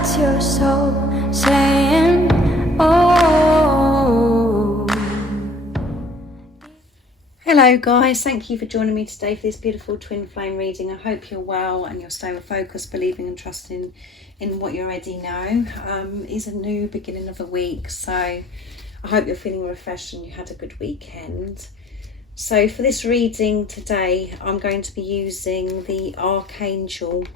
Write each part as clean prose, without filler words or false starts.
That's your soul saying, oh. Hello guys, thank you for joining me today for this beautiful twin flame reading. I hope you're well and you're staying focused, believing and trusting in what you already know. It's a new beginning of the week, so I hope you're feeling refreshed and you had a good weekend. So for this reading today, I'm going to be using the Archangel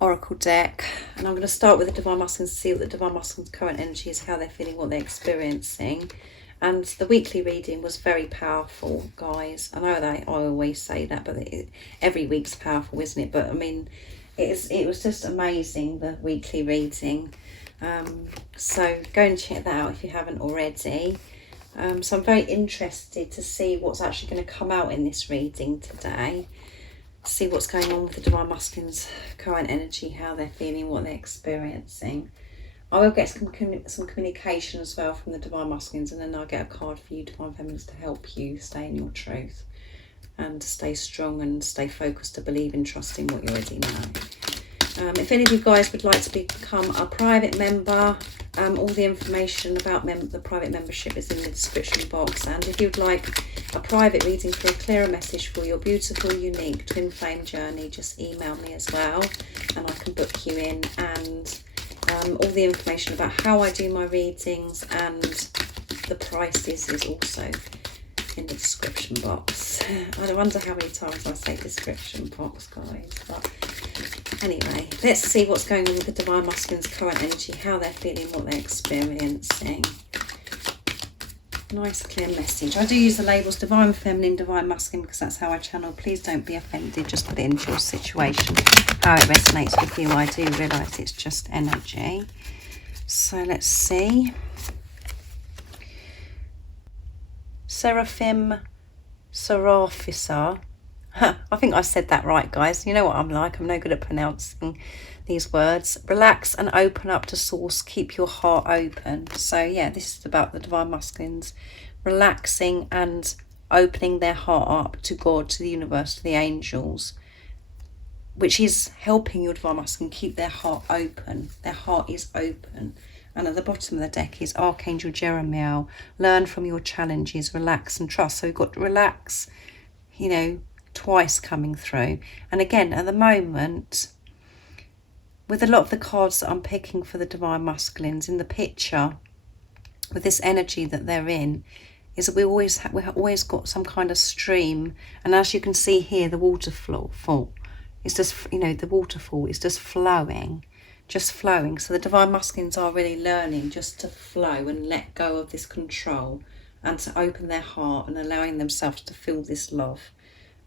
Oracle deck, and I'm going to start with the Divine Masculines to see what the Divine Masculines' current energy is, how they're feeling, what they're experiencing. And the weekly reading was very powerful, guys. I know I always say that, but every week's powerful, isn't it? But I mean, it was just amazing, the weekly reading. So go and check that out if you haven't already. So I'm very interested to see what's actually going to come out in this reading today. See what's going on with the Divine Masculines' current energy, how they're feeling, what they're experiencing. I will get some communication as well from the Divine Masculines, and then I'll get a card for you, Divine Feminines, to help you stay in your truth and to stay strong and stay focused, to believe and trust in what you already know. If any of you guys would like to become a private member, all the information about the private membership is in the description box. And if you'd like a private reading for a clearer message for your beautiful, unique twin flame journey, just email me as well, and I can book you in. And all the information about how I do my readings and the prices is also in the description box. I wonder how many times I say description box, guys. But anyway, let's see what's going on with the Divine Masculines' current energy, how they're feeling, what they're experiencing. Nice clear message. I do use the labels Divine Feminine, Divine Masculine, because that's how I channel. Please don't be offended. Just put it into your situation, how it resonates with you. I do realise it's just energy. So let's see. Seraphim Seraphisa. I think I said that right, guys. You know what I'm like. I'm no good at pronouncing these words. Relax and open up to source. Keep your heart open. So yeah, this is about the Divine Masculines relaxing and opening their heart up to God, to the universe, to the angels, which is helping your Divine Masculine keep their heart open. Their heart is open. And at the bottom of the deck is Archangel Jeremiah. Learn from your challenges, relax and trust. So we've got relax, you know, twice coming through. And again, at the moment, with a lot of the cards that I'm picking for the Divine Masculines, in the picture, with this energy that they're in, is that we've always got some kind of stream. And as you can see here, the waterfall is just, you know, the waterfall is just flowing. So the Divine Masculines are really learning just to flow and let go of this control and to open their heart and allowing themselves to feel this love.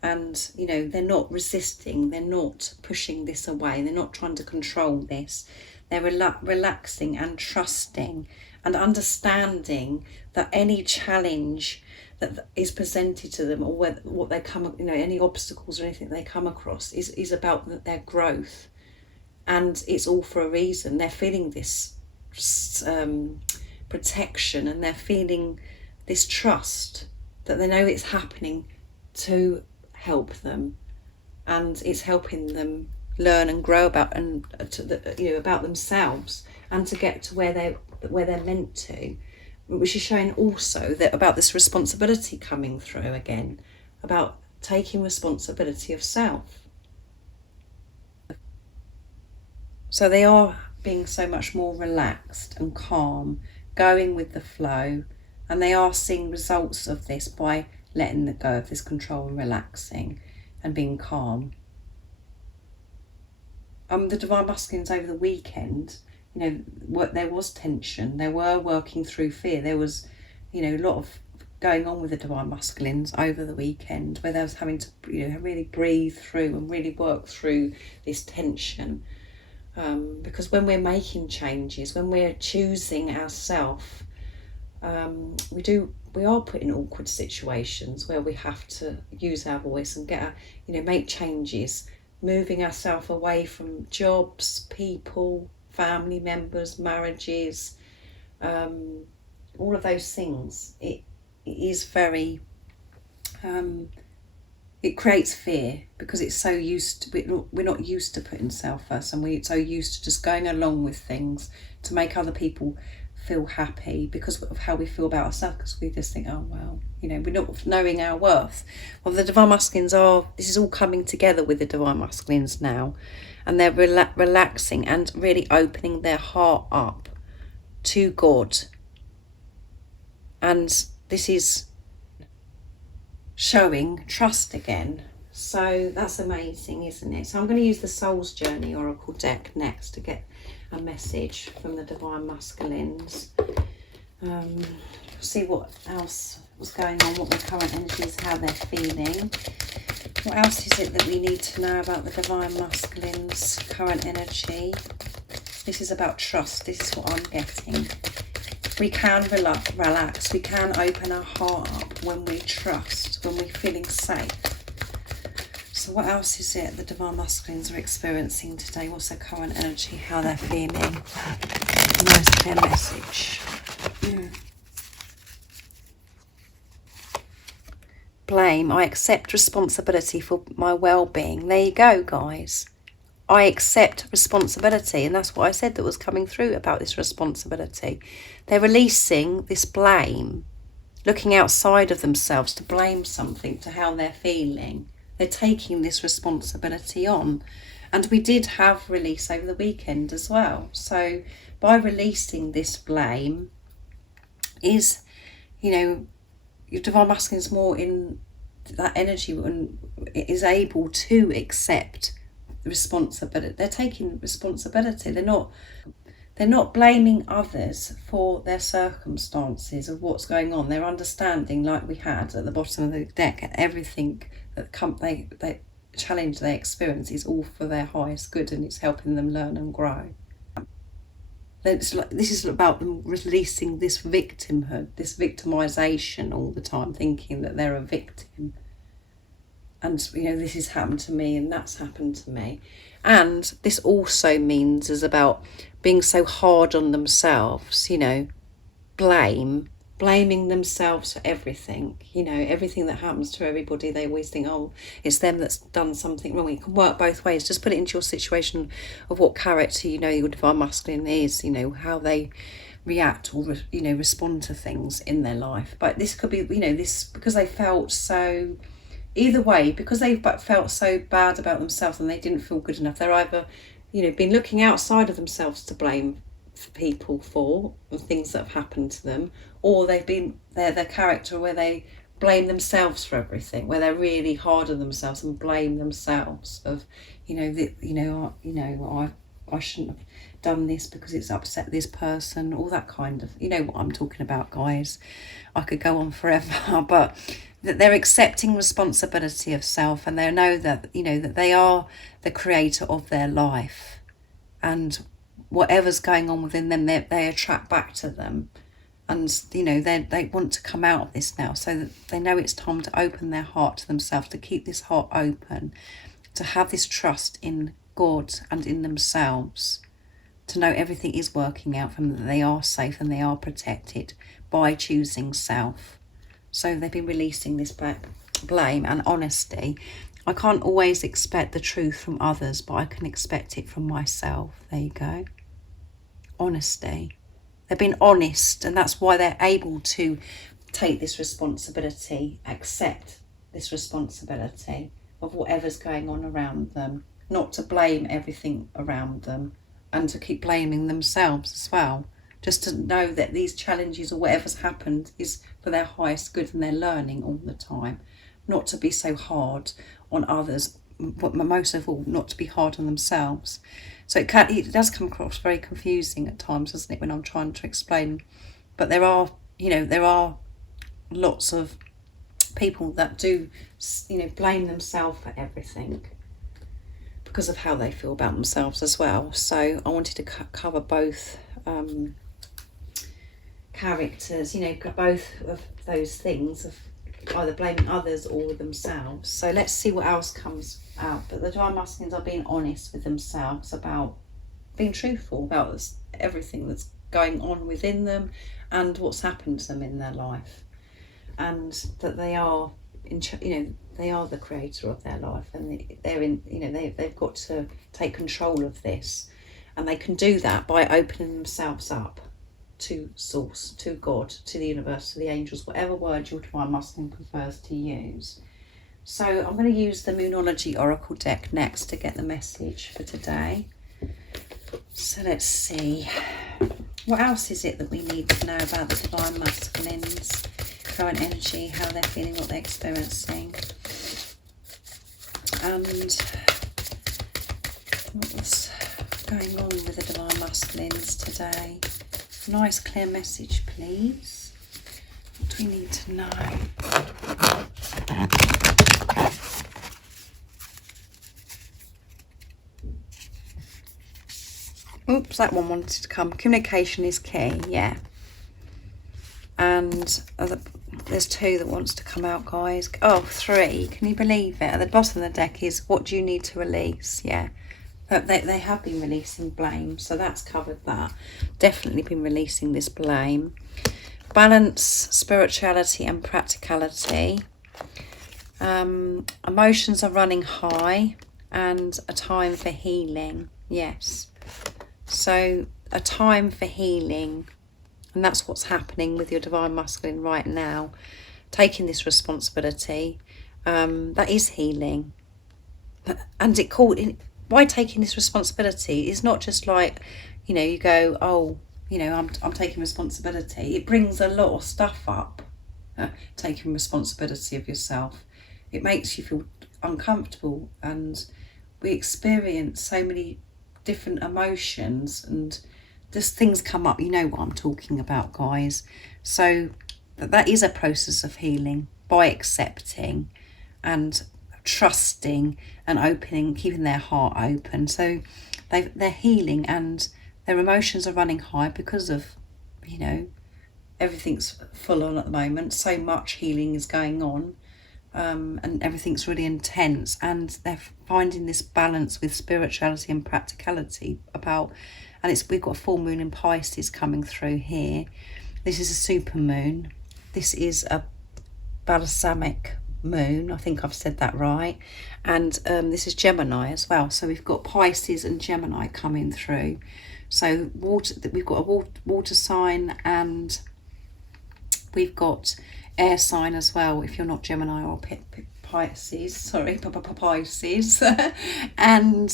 And, you know, they're not resisting, they're not pushing this away, they're not trying to control this. They're relaxing and trusting and understanding that any challenge that is presented to them, or what they come, you know, any obstacles or anything they come across is about their growth. And it's all for a reason. They're feeling this protection, and they're feeling this trust that they know it's happening to help them, and it's helping them learn and grow about about themselves, and to get to where they're meant to, which is showing also that about this responsibility coming through again, about taking responsibility of self. So they are being so much more relaxed and calm, going with the flow, and they are seeing results of this by letting go of this control and relaxing and being calm. The Divine Masculines over the weekend, you know, there was tension. They were working through fear. There was, you know, a lot of going on with the Divine Masculines over the weekend, where they was having to, you know, really breathe through and really work through this tension. Because when we're making changes, when we're choosing ourselves, we are put in awkward situations where we have to use our voice and make changes, moving ourselves away from jobs, people, family members, marriages, all of those things. It is very it creates fear because it's so used to, we're not used to putting self first, and we're so used to just going along with things to make other people feel happy because of how we feel about ourselves, because we just think, oh well, you know, we're not knowing our worth. Well, the Divine Masculines are, this is all coming together with the Divine Masculines now, and they're relaxing and really opening their heart up to God. And this is showing trust again. So that's amazing, isn't it? So I'm going to use the Soul's Journey Oracle deck next to get a message from the Divine Masculines. See what else was going on, what the current energy is, how they're feeling. What else is it that we need to know about the Divine Masculines' current energy? This is about trust. This is what I'm getting. We can relax. We can open our heart up when we trust, when we're feeling safe. So what else is it the Divine Masculines are experiencing today? What's their current energy? How they're feeling? Nice clear message. Blame. I accept responsibility for my well-being. There you go, guys. I accept responsibility, and that's what I said that was coming through about this responsibility. They're releasing this blame, looking outside of themselves to blame something to how they're feeling. They're taking this responsibility on. And we did have release over the weekend as well. So by releasing this blame is, you know, your Divine Masculine is more in that energy and is able to accept responsibility. They're taking responsibility. They're not blaming others for their circumstances of what's going on. They're understanding, like we had at the bottom of the deck, everything that they challenge they experience is all for their highest good, and it's helping them learn and grow. This is about them releasing this victimhood, this victimization all the time, thinking that they're a victim. And, you know, this has happened to me and that's happened to me. And this also means is about being so hard on themselves, you know, blaming themselves for everything, you know, everything that happens to everybody. They always think, oh, it's them that's done something wrong. It can work both ways. Just put it into your situation of what character, you know, your Divine Masculine is, you know, how they react or, you know, respond to things in their life. But this could be, you know, this because they felt so, either way, because they felt so bad about themselves and they didn't feel good enough, they're either, you know, been looking outside of themselves to blame people for the things that have happened to them, or they've been their character where they blame themselves for everything, where they're really hard on themselves and blame themselves of, you know, I shouldn't have done this because it's upset this person, all that kind of, you know what I'm talking about, guys. I could go on forever, but that they're accepting responsibility of self, and they know that, you know, that they are the creator of their life, and whatever's going on within them, they attract back to them. And, you know, they want to come out of this now, so that they know it's time to open their heart to themselves, to keep this heart open, to have this trust in God and in themselves, to know everything is working out for them, that they are safe and they are protected by choosing self. So they've been releasing this blame and honesty. I can't always expect the truth from others, but I can expect it from myself. There you go. Honesty. They've been honest, and that's why they're able to take this responsibility, accept this responsibility of whatever's going on around them, not to blame everything around them and to keep blaming themselves as well. Just to know that these challenges or whatever's happened is for their highest good and they're learning all the time. Not to be so hard on others, but most of all, not to be hard on themselves. So it does come across very confusing at times, doesn't it, when I'm trying to explain. But there are lots of people that do, you know, blame themselves for everything because of how they feel about themselves as well. So I wanted to cover both characters, you know, both of those things of either blaming others or themselves. So let's see what else comes out. But the Divine Masculines are being honest with themselves about being truthful about this, everything that's going on within them and what's happened to them in their life, and that they are they are the creator of their life, and they've got to take control of this, and they can do that by opening themselves up to source, to God, to the universe, to the angels, whatever word your divine masculine prefers to use. So I'm going to use the Moonology Oracle deck next to get the message for today. So let's see, what else is it that we need to know about the divine masculines, current energy, how they're feeling, what they're experiencing, and what's going on with the divine masculines today. Nice clear message, please. What do we need to know? Oops, that one wanted to come. Communication is key, yeah. And there's two that wants to come out, guys. Oh, three. Can you believe it? At the bottom of the deck is what do you need to release? Yeah. But they have been releasing blame, so that's covered that. Definitely been releasing this blame. Balance, spirituality and practicality. Emotions are running high, and a time for healing. Yes. So a time for healing, and that's what's happening with your divine masculine right now. Taking this responsibility, that is healing. And by taking this responsibility, it's not just like, you go, oh, I'm taking responsibility. It brings a lot of stuff up, taking responsibility of yourself. It makes you feel uncomfortable, and we experience so many different emotions, and just things come up. You know what I'm talking about, guys. So that is a process of healing, by accepting and trusting and opening, keeping their heart open. So they're healing, and their emotions are running high because of, everything's full on at the moment. So much healing is going on, and everything's really intense, and they're finding this balance with spirituality and practicality we've got a full moon in Pisces coming through here. This is a super moon. This is a balsamic moon, I think I've said that right, and this is Gemini as well. So we've got Pisces and Gemini coming through. So we've got a water sign, and we've got air sign as well, if you're not Gemini or Pisces, sorry, Pisces. And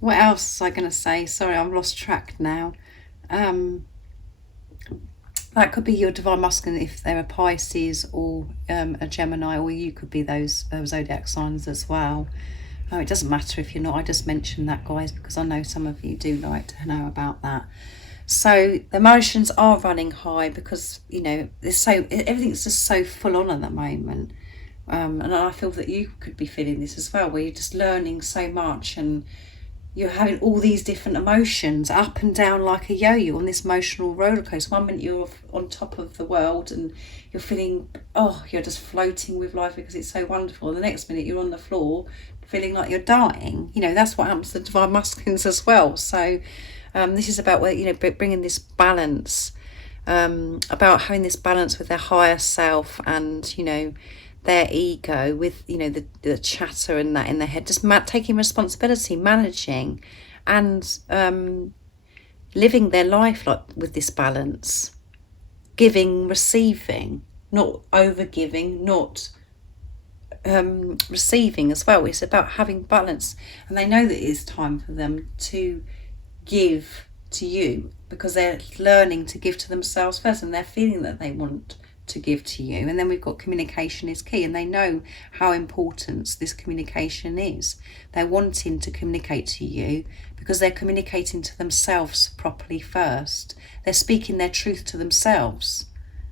what else was I going to say? Sorry, I've lost track now. That could be your divine masculine if they're a Pisces or a Gemini, or you could be those zodiac signs as well. It doesn't matter if you're not. I just mentioned that, guys, because I know some of you do like to know about that. So the emotions are running high because, everything's just so full on at the moment. And I feel that you could be feeling this as well, where you're just learning so much, and you're having all these different emotions up and down like a yo-yo on this emotional roller coaster. One minute you're on top of the world and you're feeling, you're just floating with life because it's so wonderful. The next minute you're on the floor feeling like you're dying. That's what happens to the divine masculines as well. So this is about bringing this balance, about having this balance with their higher self and, their ego with, the chatter and that in their head, just taking responsibility, managing and living their life with this balance, giving, receiving, not over giving, not receiving as well. It's about having balance, and they know that it is time for them to give to you because they're learning to give to themselves first, and they're feeling that they want to give to you. And then we've got communication is key, and they know how important this communication is. They're wanting to communicate to you because they're communicating to themselves properly first. They're speaking their truth to themselves.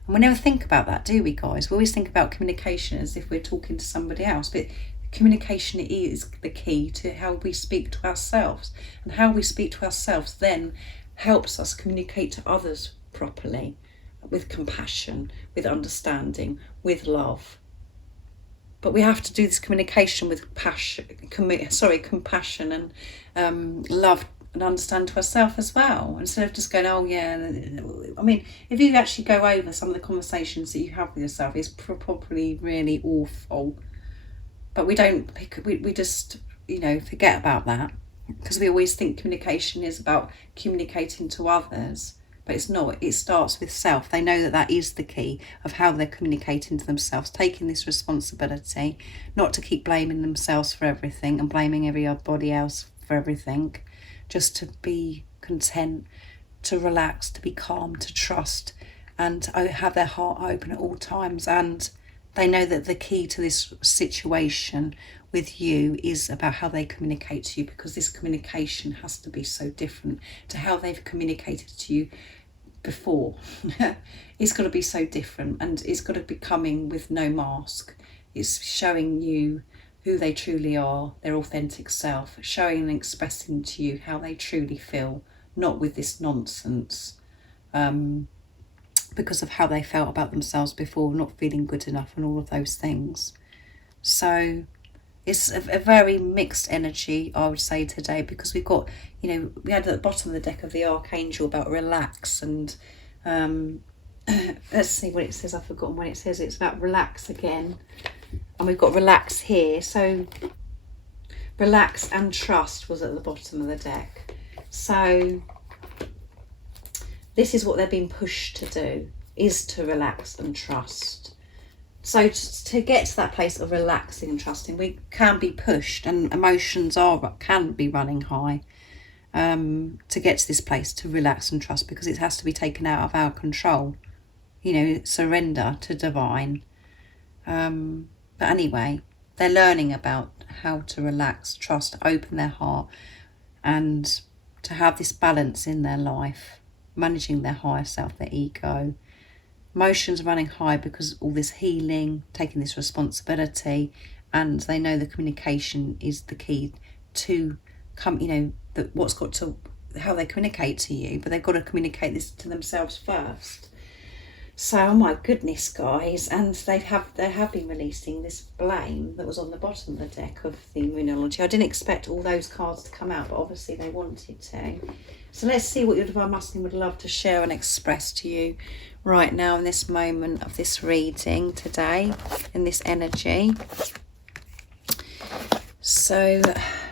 And we never think about that, do we, guys? We always think about communication as if we're talking to somebody else, but communication is the key to how we speak to ourselves, and how we speak to ourselves then helps us communicate to others properly, with compassion, with understanding, with love. But we have to do this communication with compassion and love and understand to ourselves as well, instead of just going, oh yeah, I mean, if you actually go over some of the conversations that you have with yourself, it's probably really awful. But we don't, we just, forget about that, because we always think communication is about communicating to others. But it's not. It starts with self. They know that that is the key of how they're communicating to themselves, taking this responsibility, not to keep blaming themselves for everything and blaming everybody else for everything, just to be content, to relax, to be calm, to trust, and have their heart open at all times. And they know that the key to this situation with you is about how they communicate to you, because this communication has to be so different to how they've communicated to you before. It's got to be so different, and it's got to be coming with no mask. It's showing you who they truly are, their authentic self, showing and expressing to you how they truly feel, not with this nonsense, because of how they felt about themselves before, not feeling good enough and all of those things. So it's a very mixed energy, I would say, today, because we've got, we had at the bottom of the deck of the Archangel about relax, and let's see what it says. I've forgotten what it says. It's about relax again, and we've got relax here. So relax and trust was at the bottom of the deck. So this is what they're being pushed to do, is to relax and trust. So to get to that place of relaxing and trusting, we can be pushed, and emotions can be running high, to get to this place to relax and trust, because it has to be taken out of our control, surrender to divine. But anyway, they're learning about how to relax, trust, open their heart, and to have this balance in their life, managing their higher self, their ego. Emotions running high because all this healing, taking this responsibility, and they know the communication is the key to come, how they communicate to you, but they've got to communicate this to themselves first. So, oh my goodness, guys, and they have been releasing this blame that was on the bottom of the deck of the Moonology. I didn't expect all those cards to come out, but obviously they wanted to. So let's see what your Divine Masculine would love to share and express to you right now in this moment of this reading today, in this energy. So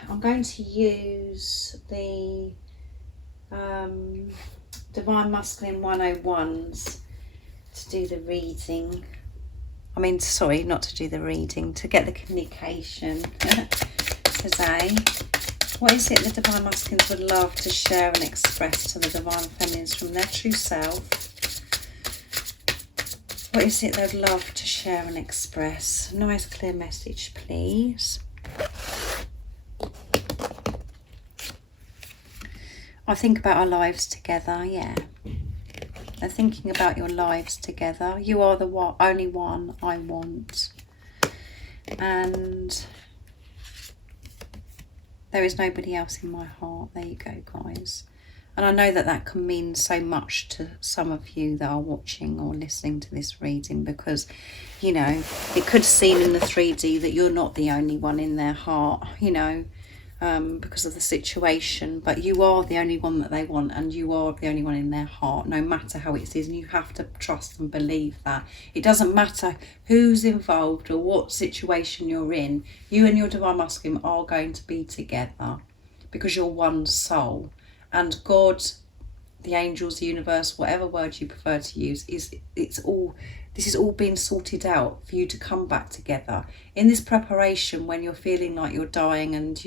I'm going to use the Divine Masculine 101s to do the reading. Sorry, not to do the reading, to get the communication today. What is it the Divine Masculines would love to share and express to the Divine Feminines from their true self? What is it they'd love to share and express? Nice clear message, please. I think about our lives together, yeah. They're thinking about your lives together. You are the only one I want. And there is nobody else in my heart. There you go, guys. And I know that that can mean so much to some of you that are watching or listening to this reading, because, it could seem in the 3D that you're not the only one in their heart, because of the situation, but you are the only one that they want, and you are the only one in their heart, no matter how it is. And you have to trust and believe that. It doesn't matter who's involved or what situation you're in, you and your Divine Masculine are going to be together, because you're one soul. And God, the angels, the universe, whatever word you prefer to use, this is all being sorted out for you to come back together. In this preparation, when you're feeling like you're dying and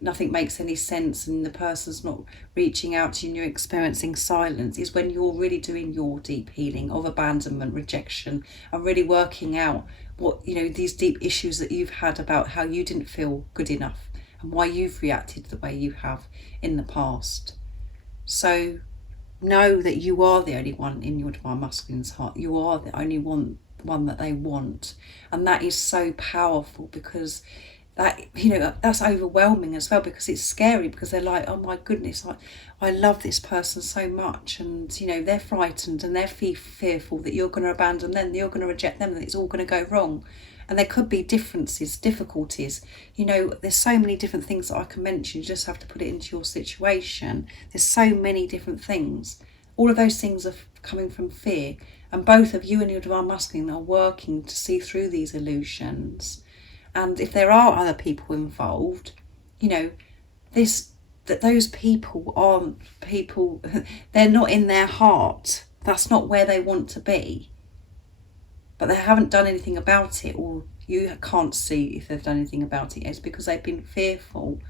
nothing makes any sense, and the person's not reaching out to you and you're experiencing silence, is when you're really doing your deep healing of abandonment, rejection, and really working out what, these deep issues that you've had about how you didn't feel good enough and why you've reacted the way you have in the past. So know that you are the only one in your Divine Masculine's heart. You are the only one that they want. And that is so powerful, because that, that's overwhelming as well, because it's scary, because they're like, oh my goodness, I love this person so much, and they're frightened and they're fearful that you're going to abandon them, that you're going to reject them, that it's all going to go wrong. And there could be differences, difficulties. There's so many different things that I can mention. You just have to put it into your situation. There's so many different things. All of those things are coming from fear. And both of you and your divine masculine are working to see through these illusions. And if there are other people involved, you know, that those people aren't people, they're not in their heart. That's not where they want to be. But they haven't done anything about it, or you can't see if they've done anything about it. It's because they've been fearful,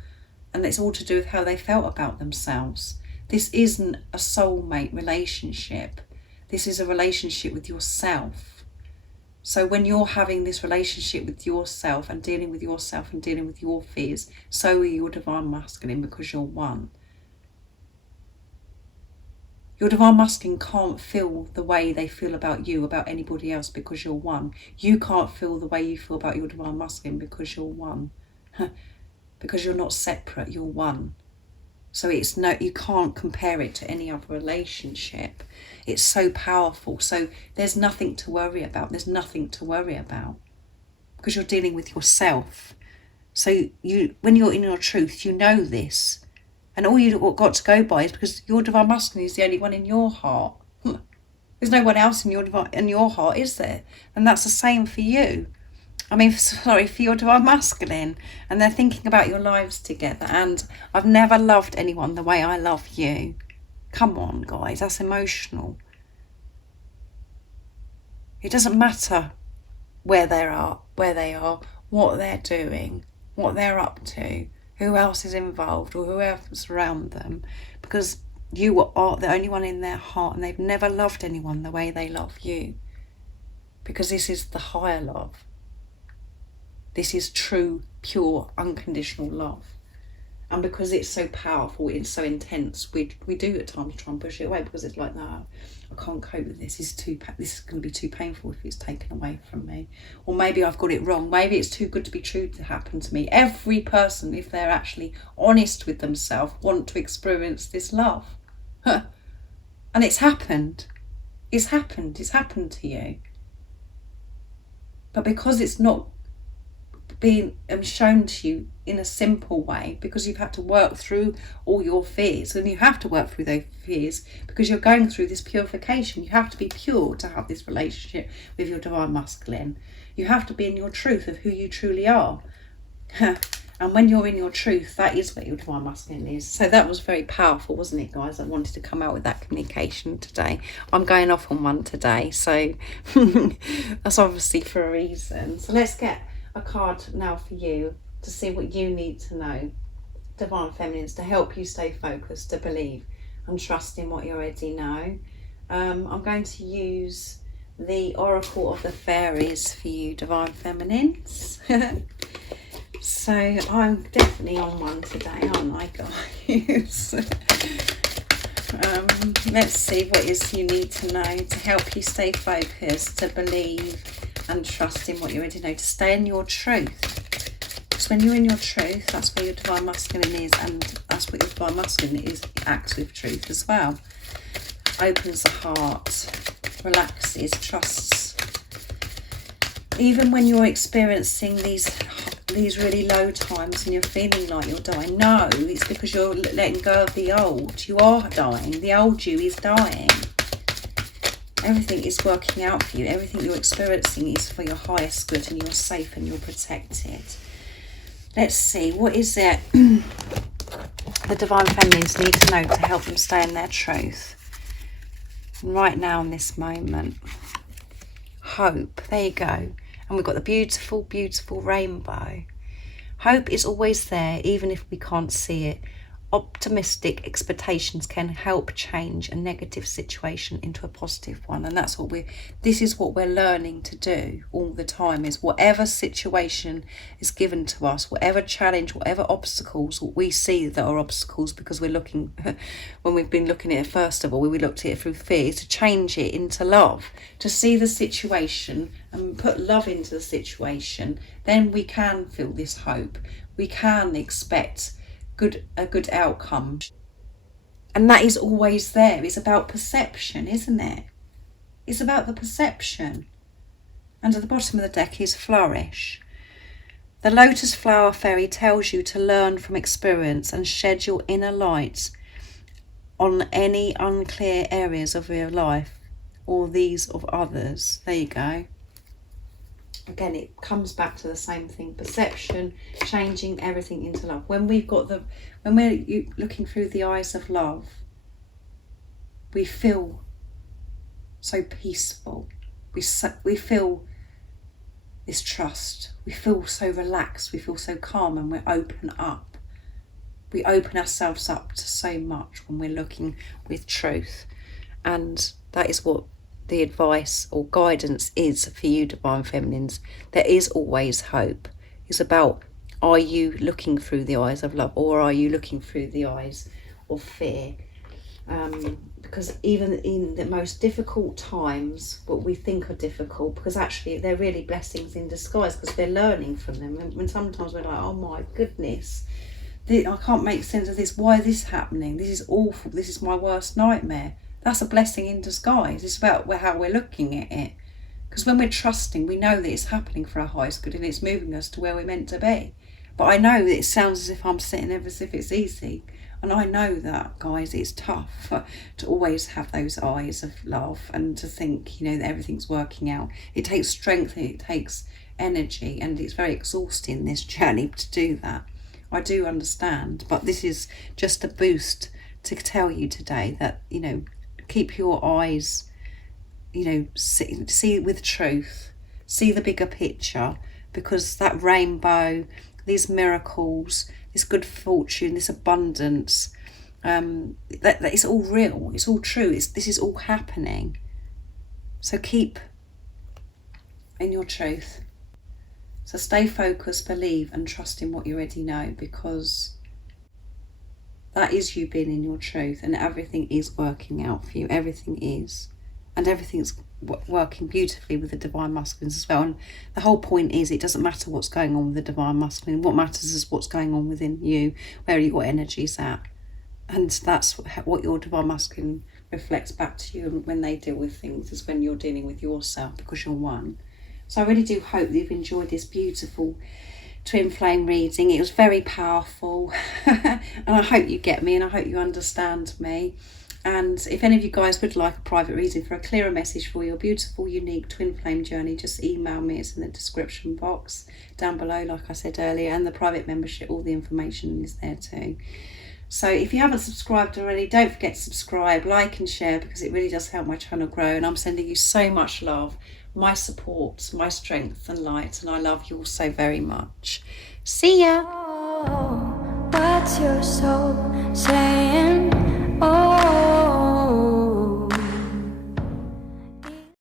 and it's all to do with how they felt about themselves. This isn't a soulmate relationship. This is a relationship with yourself. So when you're having this relationship with yourself and dealing with yourself and dealing with your fears, so are your divine masculine, because you're one. Your divine masculine can't feel the way they feel about you, about anybody else, because you're one. You can't feel the way you feel about your divine masculine because you're one. Because you're not separate, you're one. So you can't compare it to any other relationship. It's so powerful. So there's nothing to worry about. There's nothing to worry about, because you're dealing with yourself. So when you're in your truth, you know this. And all you've got to go by is because your divine masculine is the only one in your heart. There's no one else in your heart, is there? And that's the same for you. For your divine masculine. And they're thinking about your lives together. And I've never loved anyone the way I love you. Come on, guys, that's emotional. It doesn't matter where they are, what they're doing, what they're up to, who else is involved or whoever's around them, because you are the only one in their heart, and they've never loved anyone the way they love you, because this is the higher love. This is true, pure, unconditional love. And because it's so powerful, it's so intense, we do at times try and push it away, because it's like, no, I can't cope with this. This is going to be too painful if it's taken away from me. Or maybe I've got it wrong. Maybe it's too good to be true to happen to me. Every person, if they're actually honest with themselves, want to experience this love. And it's happened. It's happened to you. But because it's not being shown to you in a simple way, because you've had to work through all your fears, and you have to work through those fears because you're going through this purification. You have to be pure to have this relationship with your divine masculine. You have to be in your truth of who you truly are. And when you're in your truth, that is what your divine masculine is. So that was very powerful, wasn't it, guys? I wanted to come out with that communication today. I'm going off on one today, so that's obviously for a reason. So let's get a card now for you to see what you need to know, divine feminines, to help you stay focused, to believe and trust in what you already know. I'm going to use the Oracle of the Fairies for you, divine feminines. So I'm definitely on one today, aren't I, guys? Let's see what is you need to know to help you stay focused, to believe and trust in what you already know, to stay in your truth. Because when you're in your truth, that's where your divine masculine is, and that's what your divine masculine is, acts with truth as well. Opens the heart, relaxes, trusts. Even when you're experiencing these really low times and you're feeling like you're dying, no, it's because you're letting go of the old. You are dying. The old you is dying. Everything is working out for you. Everything you're experiencing is for your highest good, and you're safe and you're protected. Let's see, what is it the divine feminines need to know to help them stay in their truth right now in this moment? Hope. There you go. And we've got the beautiful, beautiful rainbow. Hope is always there, even if we can't see it. Optimistic expectations can help change a negative situation into a positive one, and that's what this is what we're learning to do all the time, is whatever situation is given to us, whatever challenge, whatever obstacles we see that are obstacles, because we're looking, when we've been looking at it, first of all, we looked at it through fear, to change it into love, to see the situation and put love into the situation. Then we can feel this hope, we can expect a good outcome, and that is always there. It's about perception, isn't it? It's about the perception. And at the bottom of the deck is flourish. The lotus flower fairy tells you to learn from experience and shed your inner light on any unclear areas of your life or these of others. There you go. Again, it comes back to the same thing: perception, changing everything into love. When we're looking through the eyes of love, we feel so peaceful. We feel this trust. We feel so relaxed. We feel so calm, and we're open up. We open ourselves up to so much when we're looking with truth. And that is what the advice or guidance is for you, Divine Feminines. There is always hope. It's about, are you looking through the eyes of love, or are you looking through the eyes of fear? Because even in the most difficult times, what we think are difficult, because actually they're really blessings in disguise, because we're learning from them. And when sometimes we're like, oh my goodness, I can't make sense of this. Why is this happening? This is awful. This is my worst nightmare. That's a blessing in disguise. It's about how we're looking at it. Because when we're trusting, we know that it's happening for our highest good and it's moving us to where we're meant to be. But I know that it sounds as if I'm sitting there as if it's easy. And I know that, guys, it's tough to always have those eyes of love and to think, you know, that everything's working out. It takes strength, it takes energy, and it's very exhausting, this journey, to do that. I do understand, but this is just a boost to tell you today that, you know, keep your eyes, you know, see with truth, see the bigger picture, because that rainbow, these miracles, this good fortune, this abundance, that it's all real, it's all true, this is all happening. So keep in your truth. So stay focused, believe, and trust in what you already know, because that is you being in your truth, and everything is working out for you. Everything is. And everything's working beautifully with the Divine Masculines as well. And the whole point is, it doesn't matter what's going on with the Divine Masculine. What matters is what's going on within you, where your energy's at. And that's what your Divine Masculine reflects back to you when they deal with things, is when you're dealing with yourself, because you're one. So I really do hope that you've enjoyed this beautiful twin flame reading. It was very powerful and I hope you get me and I hope you understand me. And if any of you guys would like a private reading for a clearer message for your beautiful, unique twin flame journey, just email me. It's in the description box down below, like I said earlier, and the private membership, all the information is there too. So if you haven't subscribed already, don't forget to subscribe, like and share, because it really does help my channel grow. And I'm sending you so much love, my support, my strength and light, and I love you all so very much. See ya. Oh, what's your soul saying?